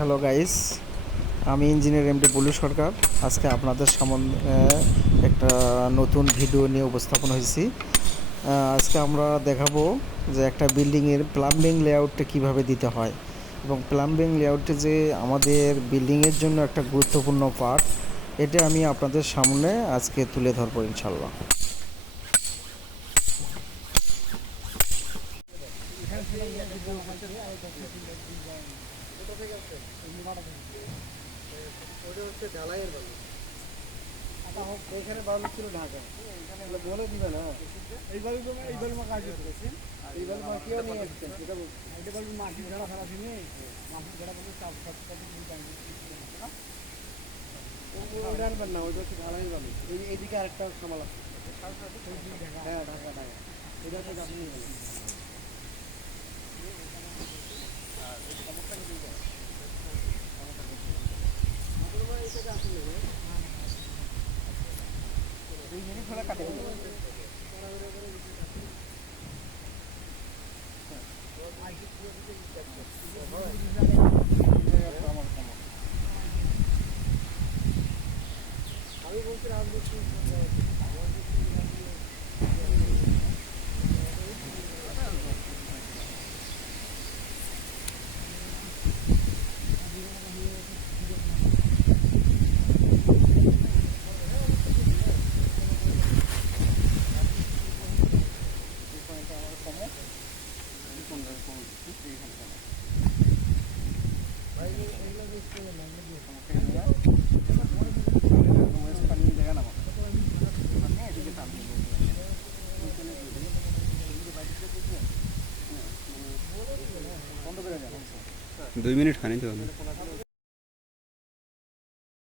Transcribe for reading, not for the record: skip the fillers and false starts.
Hello guys, আমি engineer MD blue সরকার। আজকে আপনাদের সামনে একটা নতুন ভিডিও নিয়ে উপস্থাপন হয়েছি। আজকে আমরা দেখাবো যে একটা বিল্ডিংয়ের প্লাম্বিং লেআউটটা কীভাবে দিতে হয়, এবং প্লাম্বিং লেআউটে যে আমাদের বিল্ডিংয়ের জন্য একটা গুরুত্বপূর্ণ পার্ট, এটা আমি আপনাদের সামনে আজকে তুলে ধরবো ইনশাল্লাহ। ঢালাইয়ের বালু, এখানে বালু ছিল ঢাকা, এখানে বলে দিবে না এই বালু এই বালু মা কাজ করেছেন, এই বালু মা কেউ নিয়ে আসছেন, এটা এটা বালু মাটি ঝাড়া খারাপ হয়নি, মাটি ঝাড়া বলতে চাপ ওটা আনবেন না, ওইটা হচ্ছে ঢালাই বালু। এইদিকে আরেকটা সামাল আছে, হ্যাঁ ঢাকা ঢাকা, এটা হচ্ছে আপনি নিয়ে গেলেন। এই জিনিস হলে কাটে আমি বলছি রাজনীতি 2 মিনিট খানি তো